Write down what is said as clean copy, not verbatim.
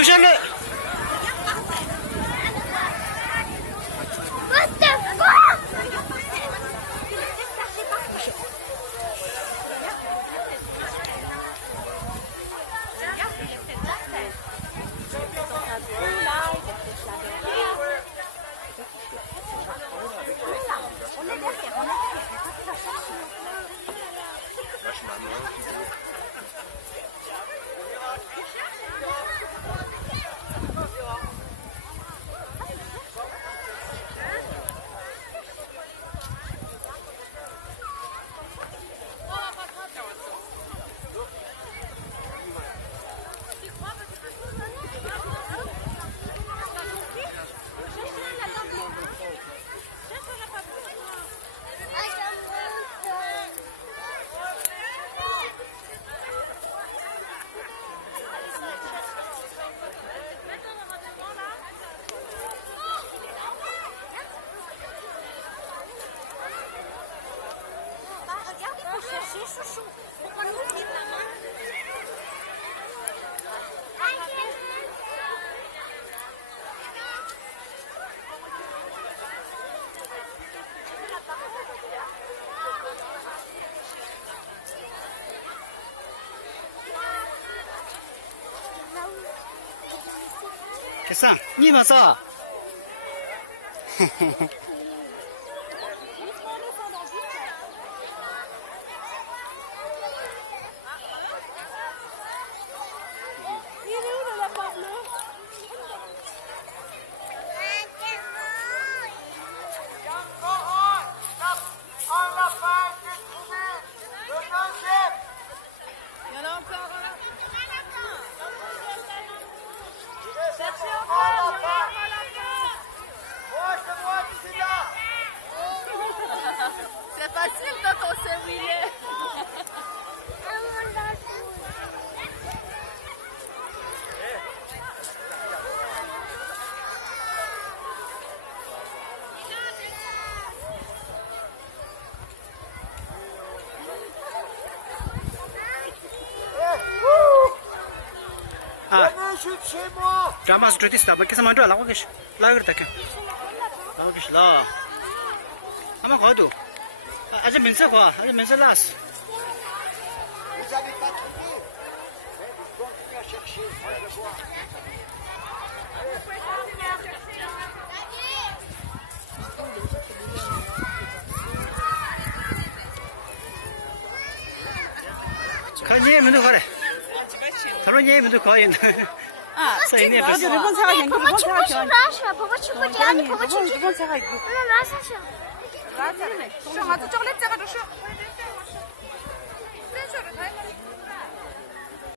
留下来。给上，你们上。C'est facile quand on sait où il est. Drama straight is stop. Kisa mandra lago kish. Lago tak. Lago kish la. Ama kau tu. Aja mensa kau. Aja mensa las. Vous n'avez pas trouvé. Mais vous continuez à chercher. Allez le voir.看你们都好嘞。他说你们都可以。啊，这个日本菜好像，婆婆去不去拉是吧？婆婆去不这样，你婆婆去。日本菜好像。那拉啥去？拉啥嘞？上啥子找的这个都是。